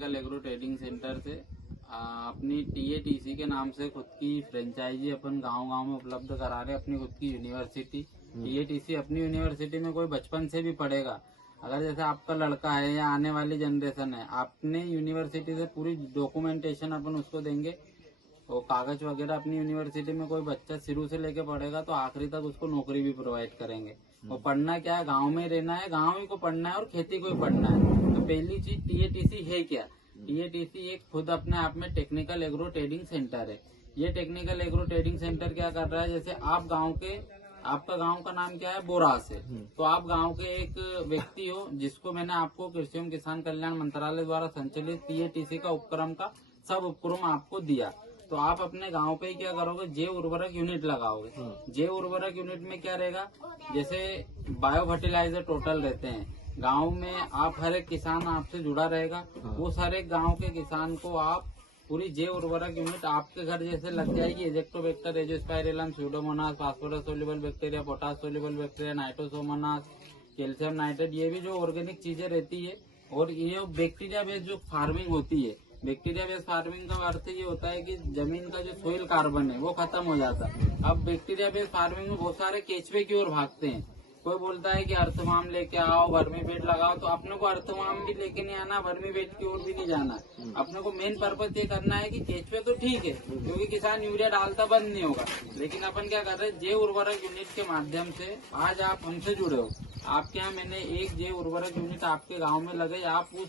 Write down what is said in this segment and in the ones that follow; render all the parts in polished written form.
Technical agro trading centre से अपनी टीएटीसी के नाम से खुद की फ्रेंचाइजी अपन गांव-गांव में उपलब्ध करा रहे, अपनी खुद की यूनिवर्सिटी। टीएटीसी अपनी यूनिवर्सिटी में कोई बचपन से भी पढ़ेगा, अगर जैसे आपका लड़का है या आने वाली जनरेशन है, अपने यूनिवर्सिटी से पूरी डॉक्यूमेंटेशन अपन उसको देंगे, वो कागज वगैरह अपनी यूनिवर्सिटी में कोई बच्चा शुरू से लेके पढ़ेगा तो आखिरी तक उसको नौकरी भी प्रोवाइड करेंगे। वो पढ़ना क्या है, गांव में रहना है, गांव ही को पढ़ना है और खेती को ही पढ़ना है। तो पहली चीज टीएटीसी है क्या? टीएटीसी एक खुद अपने आप में टेक्निकल एग्रो ट्रेडिंग सेंटर है। ये टेक्निकल एग्रो ट्रेडिंग सेंटर क्या कर रहा है, जैसे आप आपका गांव का नाम क्या है, बोरास है, तो आप गांव के एक व्यक्ति हो जिसको मैंने आपको कृषि एवं किसान कल्याण मंत्रालय द्वारा संचालित टीएटीसी का उपक्रम का सब उपक्रम आपको दिया, तो आप अपने गांव पे क्या करोगे, जैव उर्वरक यूनिट लगाओगे। जैव उर्वरक यूनिट में क्या रहेगा, जैसे बायो फर्टिलाइजर टोटल रहते हैं गांव में, आप हर एक किसान आपसे जुड़ा रहेगा, उस हर एक गांव के किसान को आप पूरी जैव उर्वरक यूनिट आपके घर जैसे लग जाएगी। Azotobacter, azospirillum, pseudomonas, phosphorus soluble bacteria, potash soluble bacteria, nitrosomonas, calcium nitrate, ये भी जो ऑर्गेनिक चीजें रहती है। और ये बैक्टीरिया बेस्ड जो फार्मिंग होती है, बैक्टीरिया बेस्ड फार्मिंग का अर्थ ये होता है कि जमीन का जो सोइल कार्बन है वो खत्म हो जाता है। अब बैक्टीरिया बेस्ड फार्मिंग में बहुत सारे केचुए की ओर भागते हैं। कोई बोलता है कि अर्थवाम लेके आओ, वर्मी बेड लगाओ, तो अपने को अर्थवाम भी लेके नहीं आना, वर्मी बेड की ओर भी नहीं जाना। अपने को मेन पर्पज ये करना है कि केचुए तो ठीक है क्योंकि किसान यूरिया डालता बंद नहीं होगा, लेकिन अपन क्या कर रहे हैं, जैव उर्वरक यूनिट के माध्यम से आज आप हमसे जुड़े हो। आपके यहाँ मैंने एक जैव उर्वरक यूनिट आपके गाँव में लगे, आप उस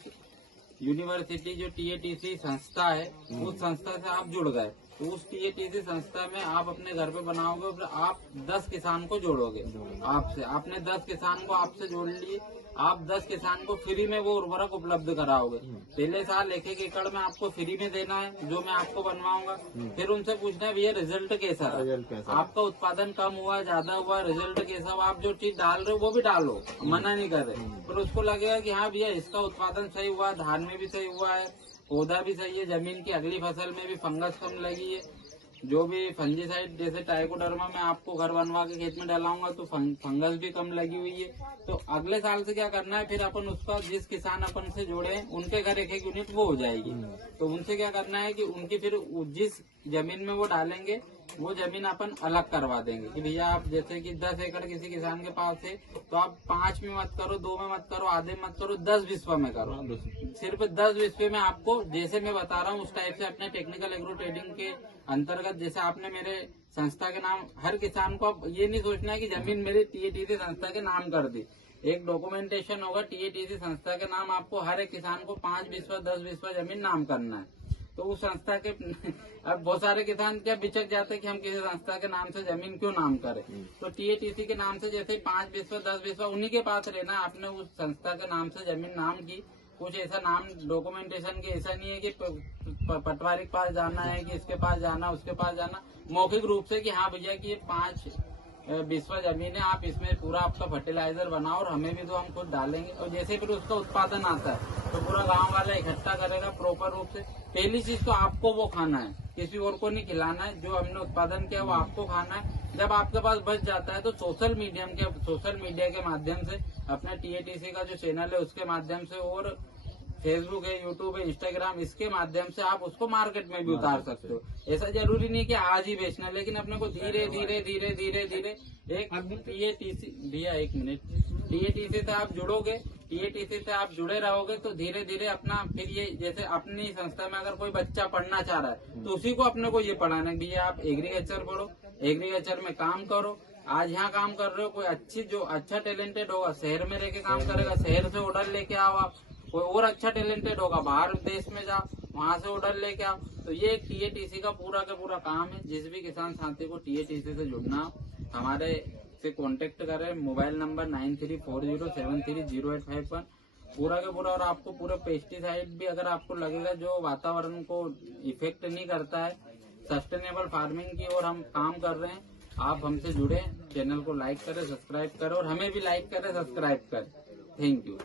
यूनिवर्सिटी जो टीएटीसी संस्था है उस संस्था से आप जुड़ गए, तो उस टीएटीसी संस्था में आप अपने घर पे बनाओगे और आप 10 किसान को जोड़ोगे। आपसे आपने 10 किसान को आपसे जोड़ लिए, आप 10 किसान को फ्री में वो उर्वरक उपलब्ध कराओगे। पहले साल 1-1 एकड़ में आपको फ्री में देना है, जो मैं आपको बनवाऊंगा। फिर उनसे पूछना है भैया रिजल्ट कैसा रहा, आपका उत्पादन कम हुआ, ज्यादा हुआ, रिजल्ट कैसा हुआ। आप जो चीज डाल रहे हो वो भी डालो, मना नहीं कर रहे, पर उसको लगेगा कि हाँ भैया इसका उत्पादन सही हुआ, धान में भी सही हुआ है, पौधा भी सही है, जमीन की अगली फसल में भी फंगस कम लगी है। जो भी फंजीसाइड जैसे ट्राइकोडर्मा में आपको घर बनवा के खेत में डालाऊंगा तो फंगस भी कम लगी हुई है। तो अगले साल से क्या करना है, फिर अपन उसका जिस किसान अपन से जोड़े उनके घर 1-1 यूनिट वो हो जाएगी। तो उनसे क्या करना है कि उनकी फिर जिस जमीन में वो डालेंगे वो जमीन अपन अलग करवा देंगे कि भैया आप जैसे कि 10 एकड़ किसी किसान के पास है तो आप 5 में मत करो, 2 में मत करो, आधे मत करो, 10 बिस्वा में करो। सिर्फ 10 बिस्वे में आपको जैसे मैं बता रहा हूँ उस टाइप से अपने टेक्निकल एग्रो ट्रेडिंग के अंतर्गत, जैसे आपने मेरे संस्था के नाम, हर किसान को अब ये नहीं सोचना है कि जमीन मेरी टीएटीसी संस्था के नाम कर दी। एक डॉक्यूमेंटेशन होगा टीएटीसी संस्था के नाम, आपको हर एक किसान को 5 बिस्वा 10 बिस्वा जमीन नाम करना है। तो उस संस्था के अब बहुत सारे किसान क्या बिचक जाते हैं कि हम किसी संस्था के नाम से जमीन क्यों नाम करें, तो टीएटीसी के नाम से जैसे 5 बिस्वा 10 बिस्वा उन्हीं के पास रहना। आपने उस संस्था के नाम से जमीन नाम की, कुछ ऐसा नाम डॉक्यूमेंटेशन के ऐसा नहीं है कि पटवारी के पास जाना है कि इसके पास जाना उसके पास जाना, मौखिक रूप से कि हाँ भैया कि ये 5 बिस्वा जमीन है, आप इसमें पूरा आपका फर्टिलाइजर बनाओ और हमें भी तो हम खुद डालेंगे। और जैसे फिर उसका उत्पादन आता है तो पूरा गांव वाला इकट्ठा करेगा प्रॉपर रूप से। पहली चीज तो आपको वो खाना है, किसी और को नहीं खिलाना है, जो हमने उत्पादन किया वो आपको खाना है। जब आपके पास बच जाता है तो सोशल मीडिया के माध्यम से, अपने टीएटीसी का जो चैनल है उसके माध्यम से, और फेसबुक है, यूट्यूब है, इंस्टाग्राम, इसके माध्यम से आप उसको मार्केट में भी उतार सकते हो। ऐसा जरूरी नहीं कि आज ही बेचना, लेकिन अपने को धीरे धीरे एक टीएटीसी भैया 1 मिनट, टीएटीसी से आप जुड़ोगे, टीएटीसी से आप जुड़े रहोगे तो धीरे धीरे अपना फिर ये, जैसे अपनी संस्था में अगर कोई बच्चा पढ़ना चाह रहा है तो उसी को अपने को ये पढ़ाना है भैया आप एग्रीकल्चर पढ़ो, एग्रीकल्चर में काम करो। आज यहाँ काम कर रहे हो, कोई जो अच्छा टैलेंटेड होगा शहर में रह के काम करेगा, शहर से ऑर्डर लेके आओ आप। कोई और अच्छा टैलेंटेड होगा बाहर देश में जाओ, वहाँ से ऑर्डर लेके आओ। तो ये एक टीएटीसी का पूरा काम है। जिस भी किसान साथी को टीएटीसी से जुड़ना, हमारे से कांटेक्ट करें, मोबाइल नंबर 9340730851, पूरा का पूरा। और आपको पूरा पेस्टिसाइड भी अगर आपको लगेगा जो वातावरण को इफेक्ट नहीं करता है, सस्टेनेबल फार्मिंग की ओर हम काम कर रहे हैं। आप हमसे जुड़े, चैनल को लाइक करें, सब्सक्राइब करें और हमें भी लाइक करें, सब्सक्राइब करें। Thank you.